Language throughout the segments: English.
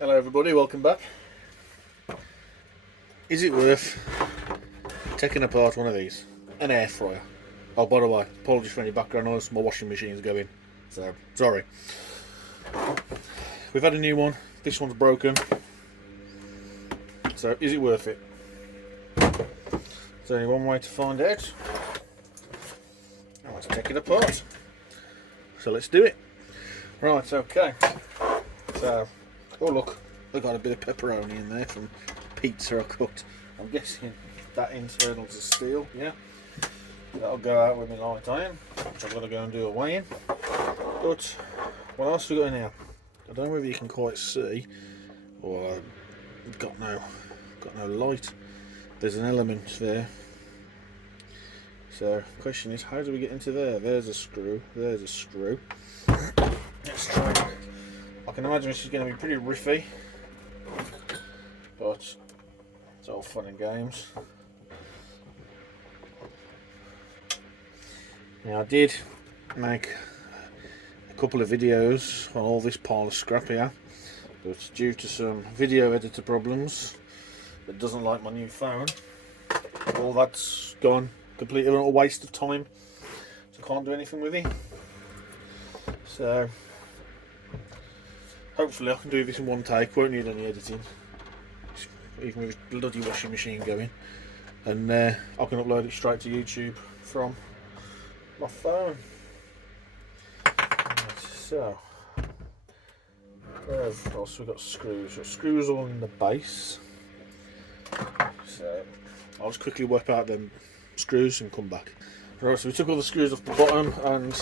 Hello everybody, welcome back. Is it worth taking apart one of these? An air fryer. Oh, by the way, apologies for any background noise, my washing machine's going. So, sorry. We've had a new one, this one's broken. So, is it worth it? There's only one way to find out. Let's take it apart. So let's do it. Right, okay. So, oh look, I've got a bit of pepperoni in there from pizza I cooked. I'm guessing that internal's a steel, yeah. That'll go out with my light iron, which I've got to go and do a weigh in. But what else have we got in here? I don't know whether you can quite see, or I've got no light. There's an element there. So the question is, how do we get into there? There's a screw, there's a screw. Let's try it. I can imagine this is going to be pretty riffy, but it's all fun and games. Now I did make a couple of videos on all this pile of scrap here, but due to some video editor problems, it doesn't like my new phone. All that's gone, completely a waste of time, so I can't do anything with it. So hopefully I can do this in one take, won't need any editing, even with this bloody washing machine going, and I can upload it straight to YouTube from my phone. Right, so what else we've got? Screws. We've got screws all in the base, so I'll just quickly whip out them screws and come back. Right, so we took all the screws off the bottom, and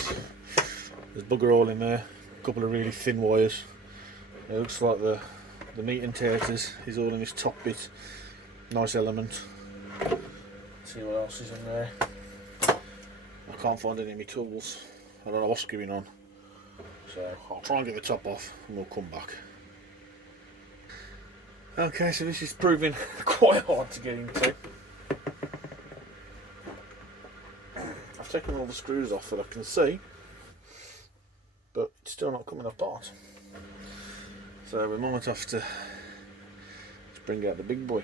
there's bugger all in there, a couple of really thin wires. It looks like the meat and taters is all in this top bit. Nice element. Let's see what else is in there. I can't find any of my tools. I don't know what's going on. So I'll try and get the top off and we'll come back. Okay, so this is proving quite hard to get into. I've taken all the screws off that I can see, but it's still not coming apart. So we might have to bring out the big boy.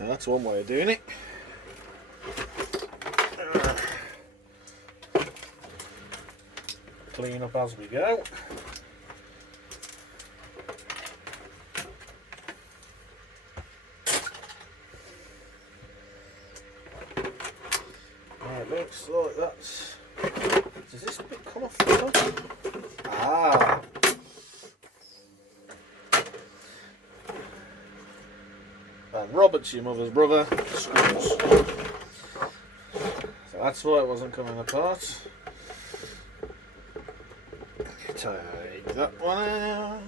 That's one way of doing it. Clean up as we go. It looks like that's... Does this bit come off the top? Ah! And Robert's your mother's brother, screws. So that's why it wasn't coming apart. Take that one out.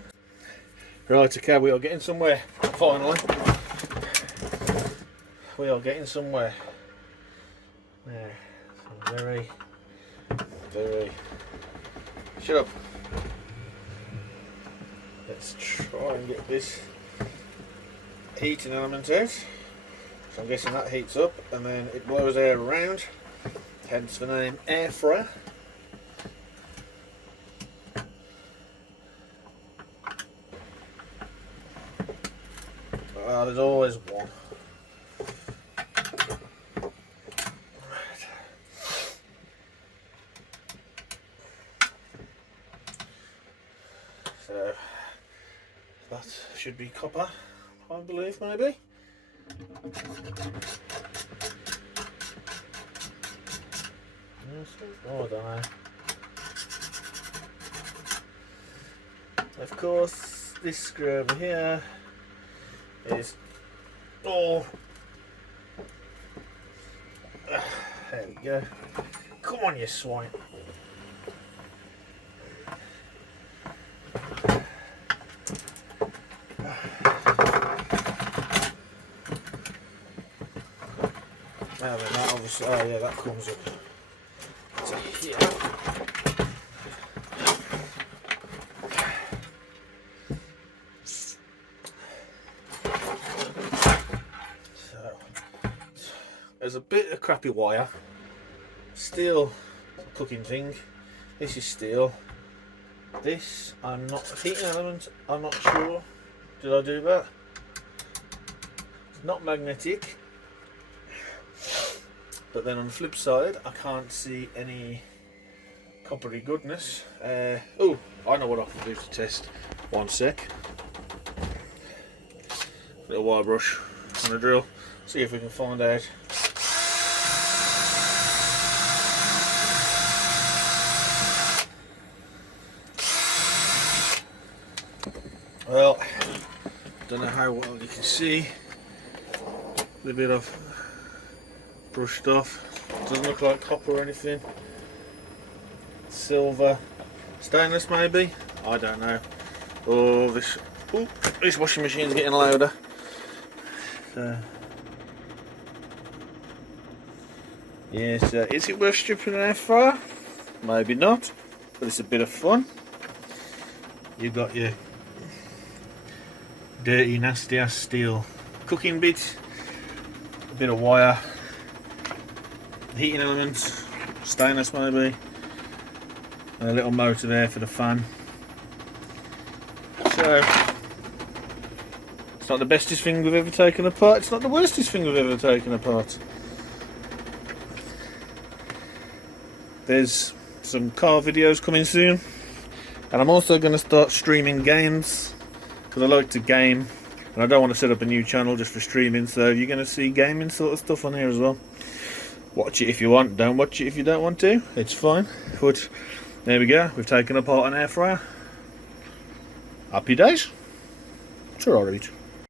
Right, okay, we are getting somewhere, finally. We are getting somewhere. There, so very... Shut up. Let's try and get this heating element out. So I'm guessing that heats up and then it blows air around, hence the name air fryer. There's always one. So that should be copper, I believe, maybe. Oh, I don't know. Of course, this screw over here is all. There we go. Come on, you swine. that obviously, oh yeah, that comes up to here. So, there's a bit of crappy wire. Steel cooking thing. This is steel. This, I'm not, heating element, I'm not sure. Did I do that? It's not magnetic. But then on the flip side, I can't see any coppery goodness. Oh, I know what I can do to test. One sec. Little wire brush and a drill. See if we can find out. Well, don't know how well you can see. A little bit of brushed off. Doesn't look like copper or anything. Silver, stainless maybe. I don't know. Oh, this washing machine's getting louder. Yes, is it worth stripping an air fryer? Maybe not, but it's a bit of fun. You've got your dirty, nasty ass steel cooking bit, a bit of wire, heating elements, stainless maybe, and a little motor there for the fan. So, it's not the bestest thing we've ever taken apart, it's not the worstest thing we've ever taken apart. There's some car videos coming soon, and I'm also going to start streaming games, because I like to game, and I don't want to set up a new channel just for streaming, so you're going to see gaming sort of stuff on here as well. Watch it if you want, don't watch it if you don't want to, it's fine. But there we go, we've taken apart an air fryer. Happy days. It's alright.